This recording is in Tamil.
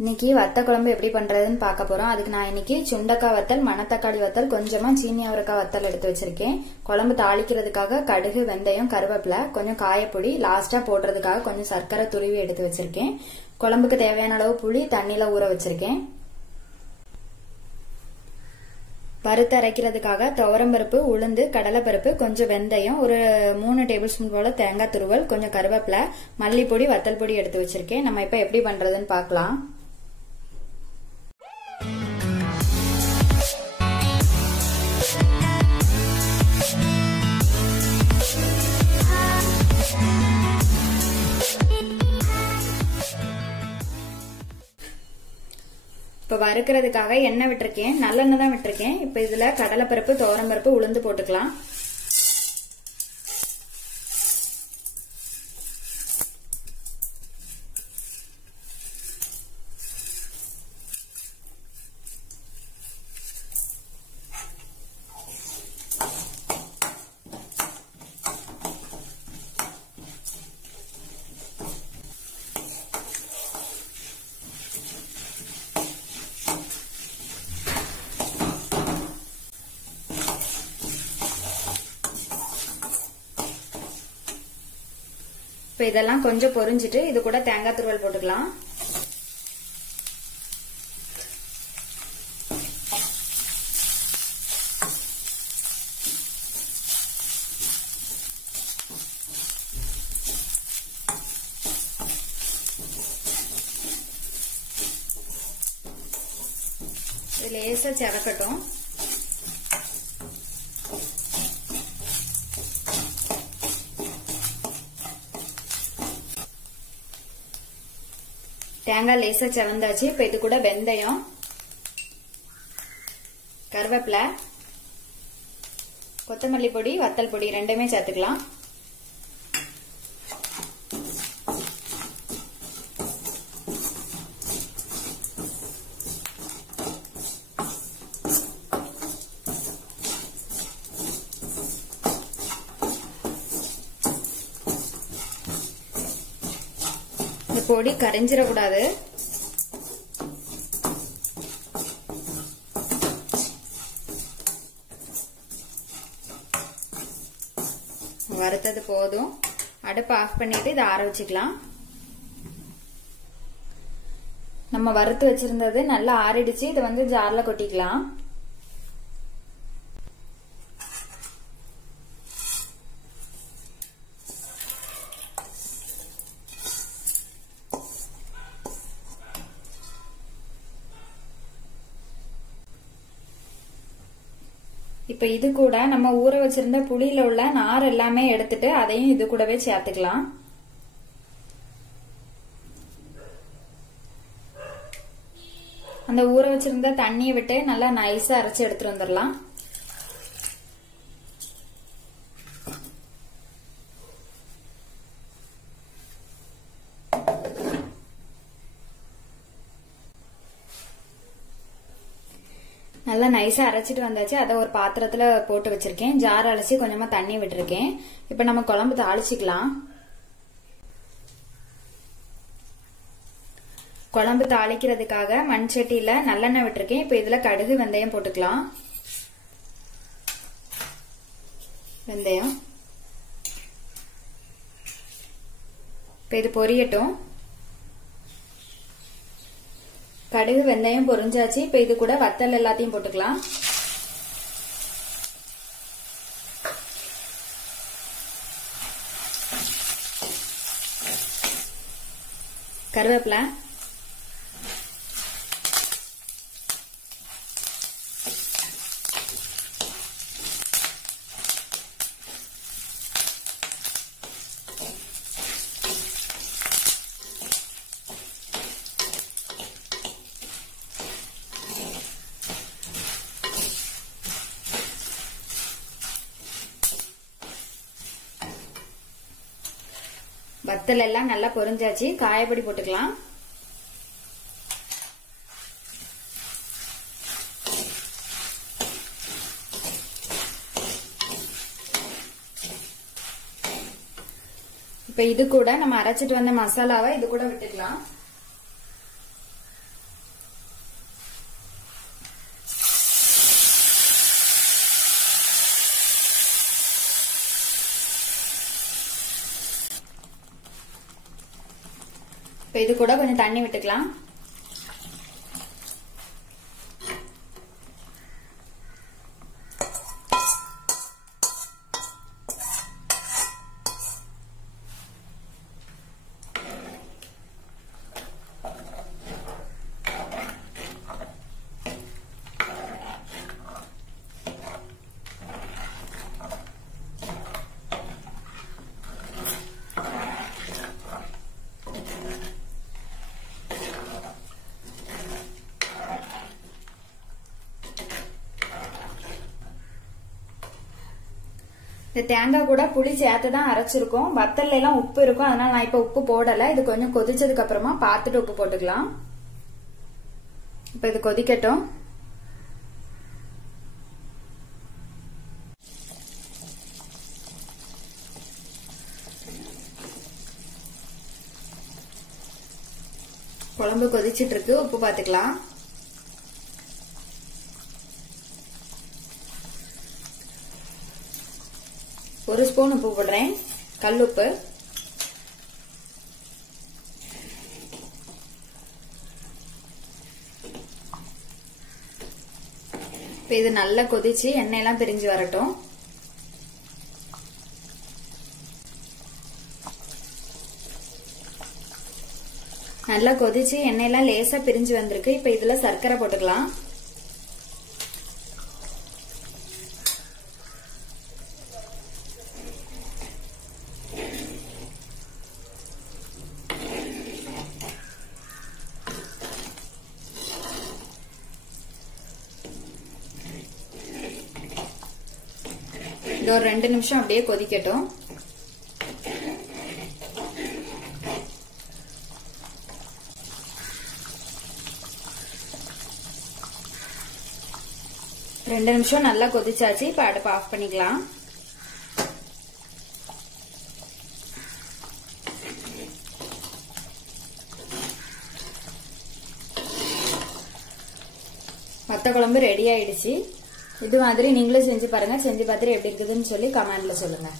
இன்னைக்கு வத்த குழம்பு எப்படி பண்றதுன்னு பார்க்க போறோம். அதுக்கு நான் இன்னைக்கு சுண்டக்காய் வத்தல், மணத்தக்காளி வத்தல், கொஞ்சமா சீனி அவரைக்காய் வத்தல் எடுத்து வச்சிருக்கேன். குழம்பு தாளிக்கிறதுக்காக கடுகு, வெந்தயம், கருவேப்பிலை, கொஞ்சம் காயப்பொடி, லாஸ்டா போடுறதுக்காக கொஞ்சம் சர்க்கரை துருவி எடுத்து வச்சிருக்கேன். குழம்புக்கு தேவையான அளவு புளி தண்ணியில ஊற வச்சிருக்கேன். வறுத்து அரைக்கிறதுக்காக துவரம்பருப்பு, உளுந்து, கடலைப்பருப்பு, கொஞ்சம் வெந்தயம், ஒரு 3 டேபிள் ஸ்பூன் போல தேங்காய் துருவல், கொஞ்சம் கருவேப்பிலை, மல்லிப்பொடி, வத்தல் பொடி எடுத்து வச்சிருக்கேன். நம்ம இப்ப எப்படி பண்றதுன்னு பார்க்கலாம். இப்ப வறுக்கிறதுக்காக எண்ணெய் விட்டுருக்கேன், நல்லெண்ணெய் தான் விட்டுருக்கேன். இப்ப இதுல கடலைப்பருப்பு, துவரம்பருப்பு, உளுந்து போட்டுக்கலாம். இப்ப இதெல்லாம் கொஞ்சம் பொரிஞ்சிட்டு இது கூட தேங்காய் துருவல் போட்டுக்கலாம். இது லேசா செவக்கட்டும். தேங்காய் லேசா செவந்தாச்சு. இப்ப இது கூட வெந்தயம், கருவேப்பிலை, கொத்தமல்லி பொடி, வத்தல் பொடி ரெண்டுமே சேர்த்துக்கலாம். இந்த பொடி கரைஞ்சிடக்கூடாது. வறுத்தது போதும். அடுப்பு ஆஃப் பண்ணிட்டு இதை ஆற வச்சுக்கலாம். நம்ம வறுத்து வச்சிருந்தது நல்லா ஆறிடுச்சு. இதை வந்து ஜார்ல கொட்டிக்கலாம். இப்ப இது கூட நம்ம ஊற வச்சிருந்த புளியில உள்ள நார் எல்லாமே எடுத்துட்டு அதையும் இது கூடவே சேர்த்துக்கலாம். அந்த ஊற வச்சிருந்த தண்ணியை விட்டு நல்லா நைஸா அரைச்சு எடுத்துட்டு வந்துடலாம். நல்லா நைஸா அரைச்சிட்டு வந்தாச்சு. அதை ஒரு பாத்திரத்துல போட்டு வச்சிருக்கேன். ஜார் அலசி கொஞ்சமா தண்ணி விட்டுருக்கேன். இப்ப நம்ம குழம்பு தாளிச்சுக்கலாம். குழம்பு தாளிக்கிறதுக்காக மண் சட்டியில நல்லெண்ணெய் விட்டுருக்கேன். இப்ப இதுல கடுகு, வெந்தயம் போட்டுக்கலாம். வெந்தயம் இப்ப இது பொரியட்டும். கடுகு, வெந்தயம் பொரிஞ்சாச்சு. இப்ப இது கூட வத்தல் எல்லாத்தையும் போட்டுக்கலாம். கருவேப்பிலை, வத்தல் எல்லாம் நல்லா பொரிஞ்சாச்சு. காயப்பொடி போட்டுக்கலாம். இப்ப இது கூட நம்ம அரைச்சிட்டு வந்த மசாலாவை இது கூட விட்டுக்கலாம். இப்போ இது கூட கொஞ்சம் தண்ணி விட்டுக்கலாம். இந்த தேங்காய் கூட புளி சேர்த்து தான் அரைச்சிருக்கோம். வத்தல்ல எல்லாம் உப்பு இருக்கும், அதனால நான் இப்ப உப்பு போடல. இது கொஞ்சம் கொதிச்சதுக்கு அப்புறமா பார்த்துட்டு உப்பு போட்டுக்கலாம். இப்ப இது கொதிக்கட்டும். குழம்பு கொதிச்சிட்டு இருக்கு, உப்பு பாத்துக்கலாம். ஒரு ஸ்பூன் உப்பு போடுறேன், கல்லுப்பு. இப்ப இது நல்லா கொதிச்சு எண்ணெய் எல்லாம் பிரிஞ்சு வரட்டும். நல்லா கொதிச்சு எண்ணெய் எல்லாம் லேசா பிரிஞ்சு வந்திருக்கு. இப்ப இதுல சர்க்கரை போட்டுக்கலாம். இது ஒரு 2 நிமிஷம் அப்படியே கொதிக்கட்டும். ரெண்டு நிமிஷம் நல்லா கொதிச்சாச்சு. இப்ப அடுப்பு ஆஃப் பண்ணிக்கலாம். வத்த குழம்பு ரெடி ஆயிடுச்சு. இது மாதிரி நீங்களும் செஞ்சு பாருங்க. செஞ்சு பார்த்துட்டு எப்படி இருக்குதுன்னு சொல்லி கமெண்ட்ல சொல்லுங்க.